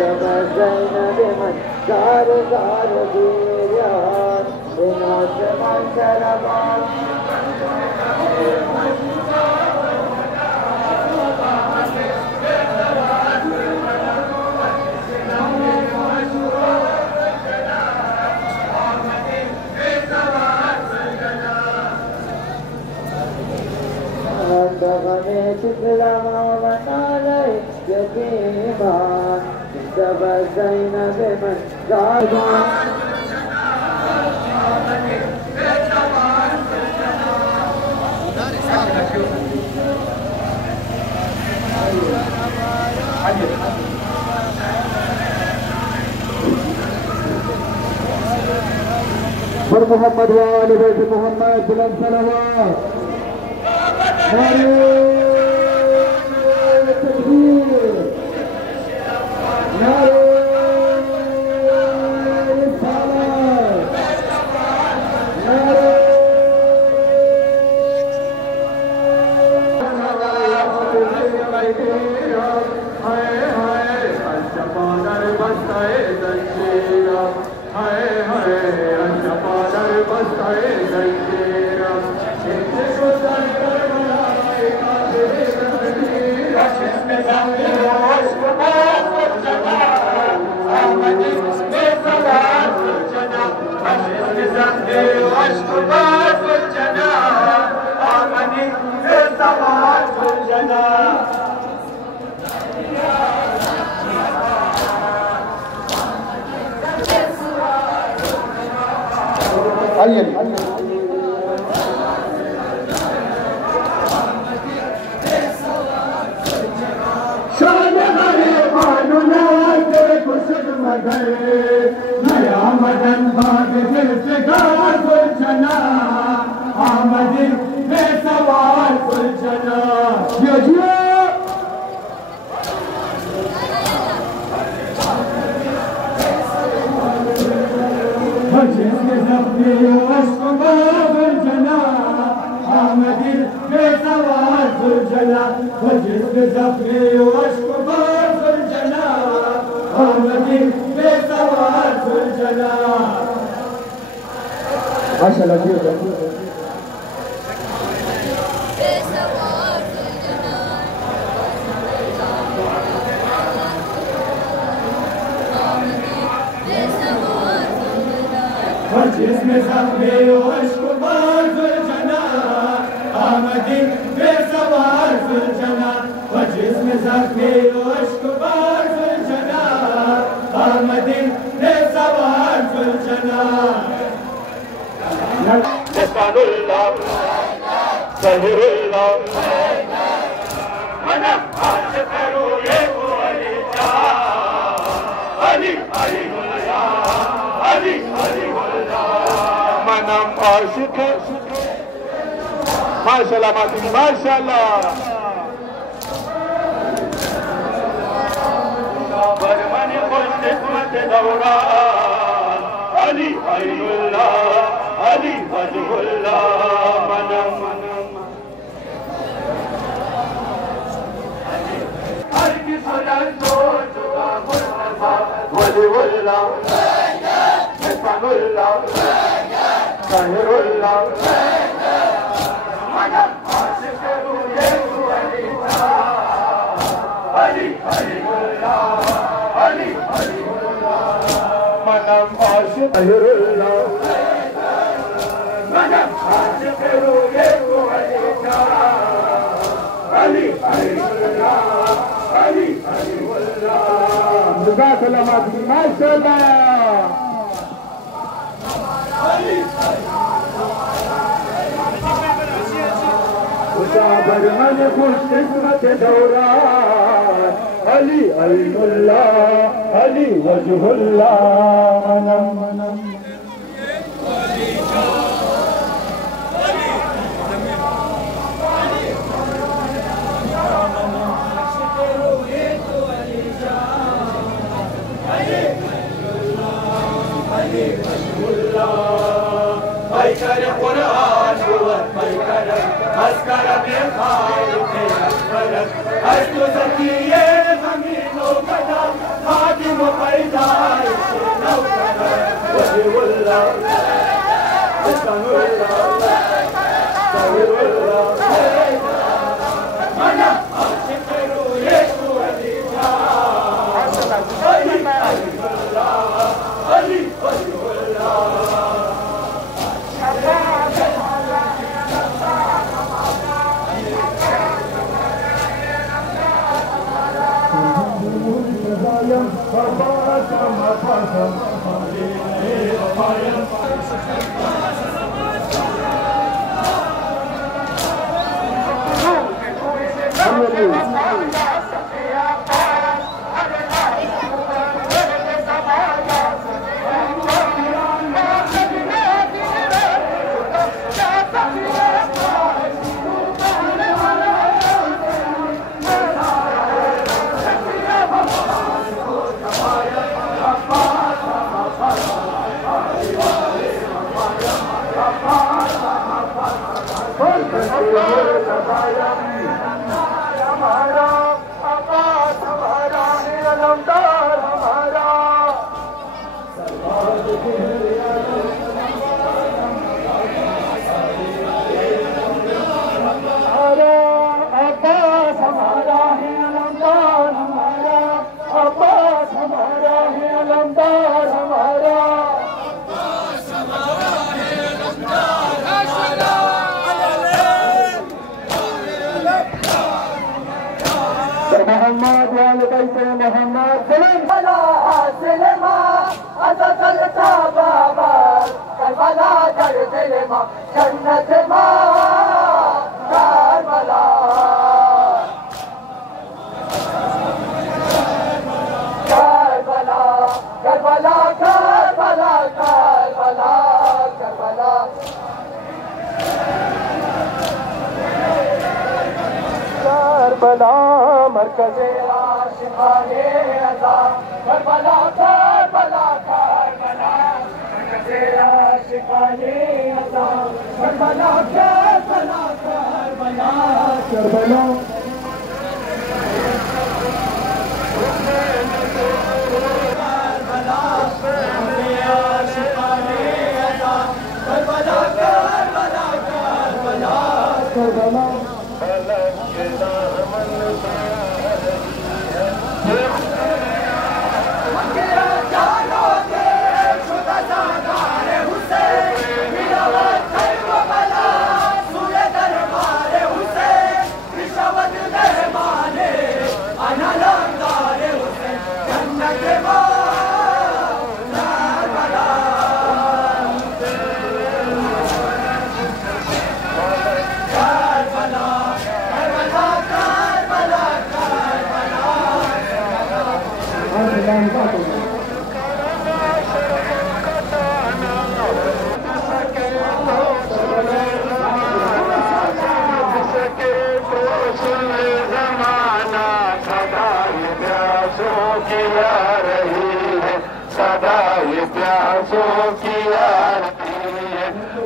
تمزينا بمن دار دار ديريان بناس من سلمان بغنيت كلما ومن عليه يتيما تبزينا بمن زادوا पर मोहम्मद वाले बेटे मोहम्मद बुलंद सलावत नारे तकबीर नारे रिसालत नारे हाय हाय अशफादर बस्ताए जंजीरा हाय हाय अशफादर बस्ताए जंजीरा नया मदन भाग दिल से गार गुलशना आमद बेसवार गुलशना जिसके सपने गुलशना आमद बेसवार गुलशना जिसके सपने गुलशना आमद बेसवार गुलशना माशाअल्लाह जी जिसमें सपने इश्क बार गुलशना आमद बेसवार गुलशना जिसमें सपने इश्क बार गुलशना आमद बेसवार गुलशना Subhanallah, Sahirullah, mana aşk karo ye Ali Ali Alillah, Ali Alillah, mana aşk Maşallah maşallah Barmani hoş kısmet davra Ali Alillah Ali Wajhullah manam Har ki salat sochuga Mustafa Wajhullah Subhanallah Sahirullah manam aşk ruye Ali Alillah Ali Alillah manam aşk Sahirullah Ali Alillah Ali Wajhullah manam Baykar Quran baykar askara mein khair hai astu zakiye zamino kada Mohammad वाले कैसे Mohammad Karbala दिलमा अज़ल का बाबा Karbala दर दिलमा जन्नत मा Karbala Karbala Karbala Karbala Karbala Karbala Karbala मरकज़े आशिक़ाने अज़ा Karbala Karbala Karbala मरकज़े आशिक़ाने अज़ा Karbala Karbala Karbala Karbala Karbala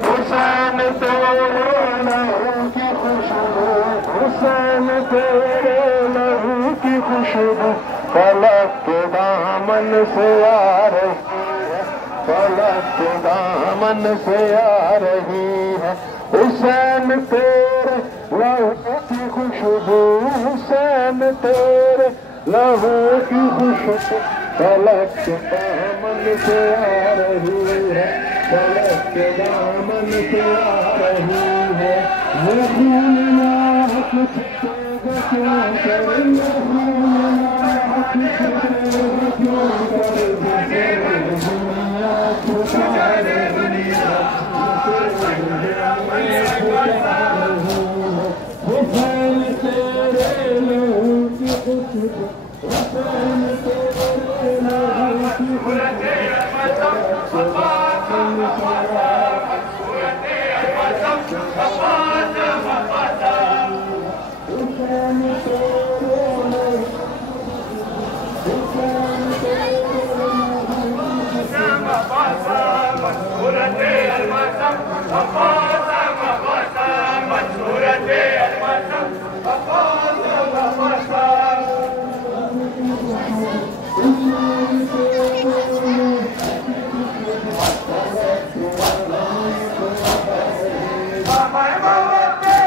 Hussain तेरे लहू की खुशबू हुसैन तेरे लहू की खुशबू फलक के दामन से आ रही है फलक के दामन से आ रही है हुसैन तेरे लहू की खुशबू हुसैन तेरे लहू की खुशबू फलक के दामन से आ रही है फलक के दामन से आ रही है वो खून कुछ क्यों कर क्यों Bye bye.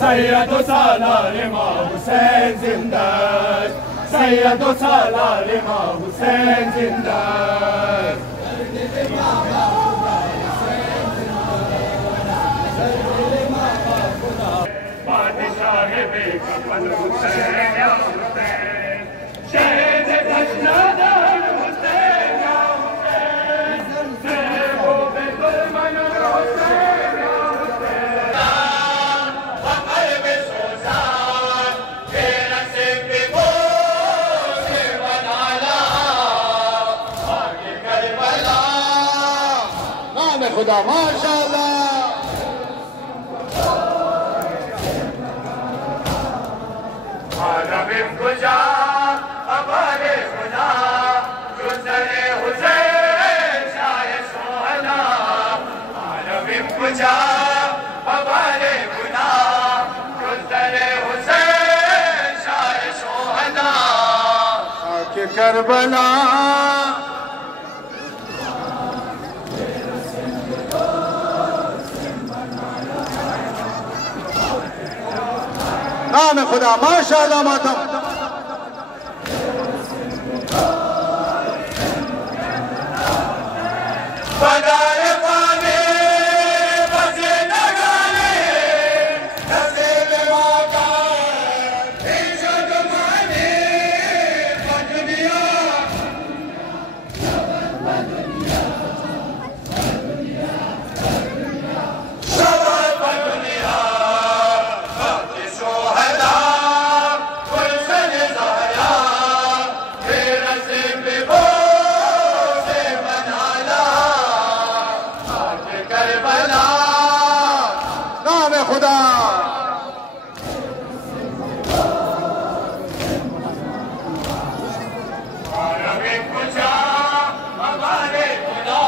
सैयद सालार इमाम हुसैन जिंदा, सैयद सालार इमाम हुसैन जिंदा। बादशाह बेकमल हुसैन या हुसैन, शहीद दशनादार हुसैन या हुसैन, महबूब दुल्हन हुसैन या हुसैन। कमर में सोजा तेरा से बिगो से बनाला, आगे करबला नाम खुदा माशाअल्लाह। खुदा हमारे खुदा गुज़रे हुसैन शाह सोहना, आलम खुदा हमारे खुदा गुज़रे हुसैन शाह सोहना, आके करबला नाम खुदा माशाअल्लाह। मातम बदाए पाने बजे नगाने नसीब वाका इज्जत माने दुनिया शबाब दुनिया बाकी शोहदा गुलशन ज़हरा तेरा से बिगो से बनाला, आके करबला नाम खुदा। आलम खुदा हमारे खुदा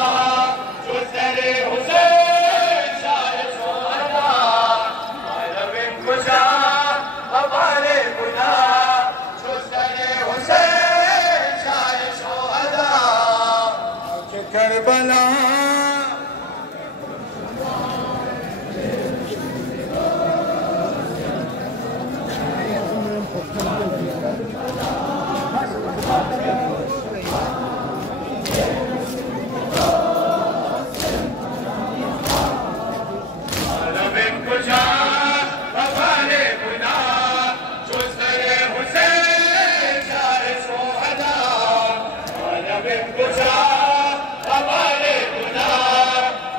गुज़रे हुसैन शाह सोहना, आलम खुदा हमारे खुदा गुज़रे हुसैन शाह सोहना, आके करबला आलम खुदा हमारे खुदा गुज़रे हुसैन शाह सोहना, आलम खुदा हमारे खुदा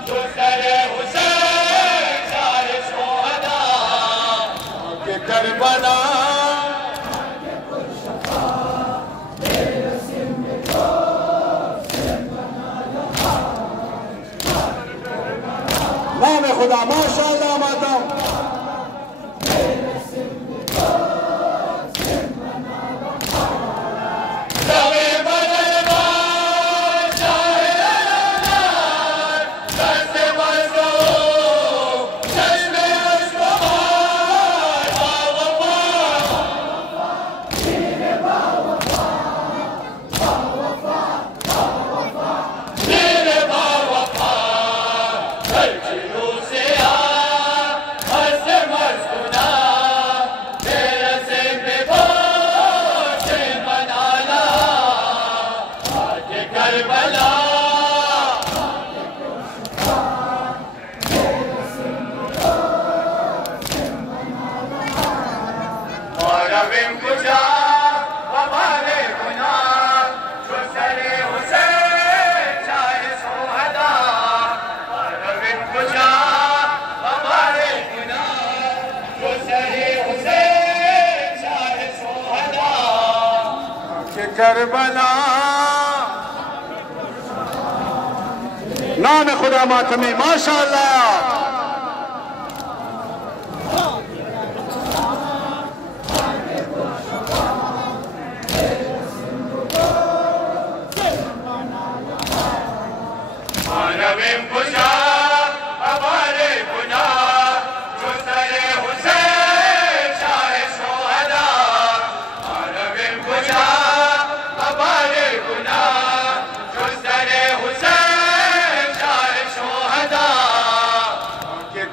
गुज़रे हुसैन शाह सोहना, आके करबला नाम खुदा माशाअल्लाह। मातम सबे बदलवा शाह अलानार, दस्ते बरसो चश्मे अश्कबार, बावफा तेरे बावफा हर जिलों से आ, हर करबला नाम खुदा मातमी माशाअल्लाह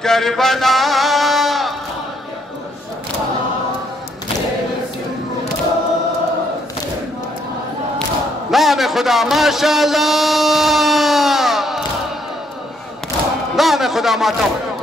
करबला नाम खुदा माशाअल्लाह नाम खुदा मातम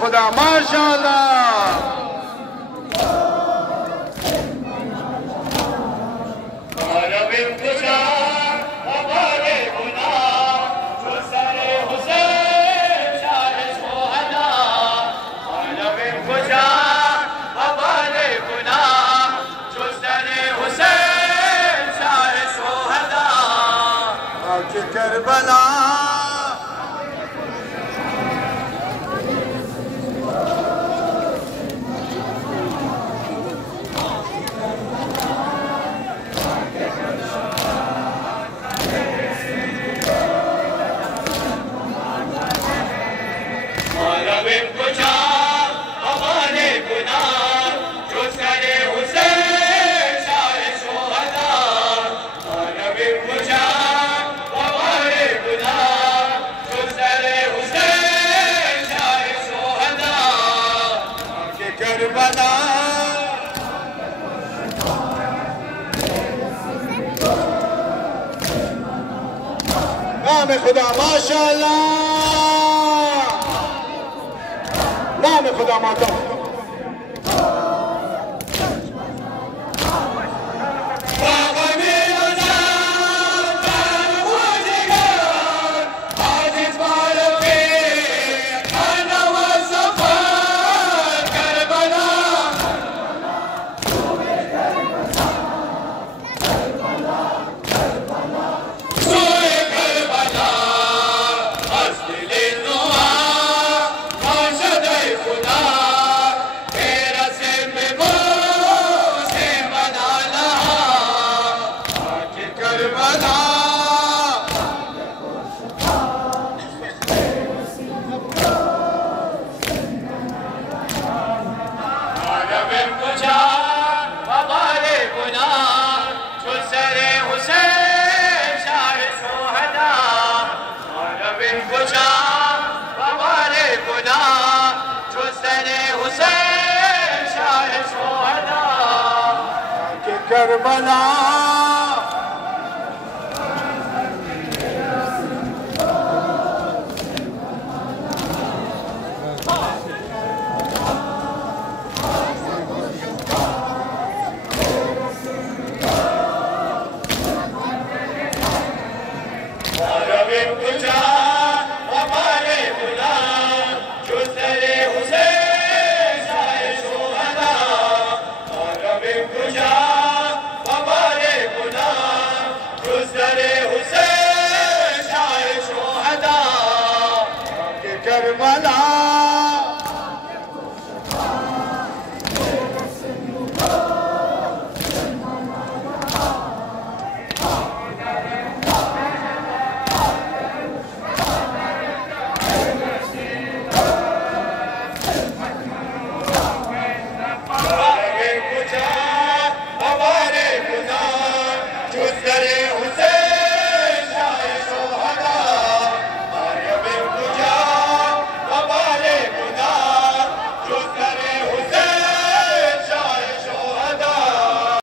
खुदा माशाअल्लाह करबला करबला नाम खुदा माशाअल्लाह नाम खुदा मातम करबला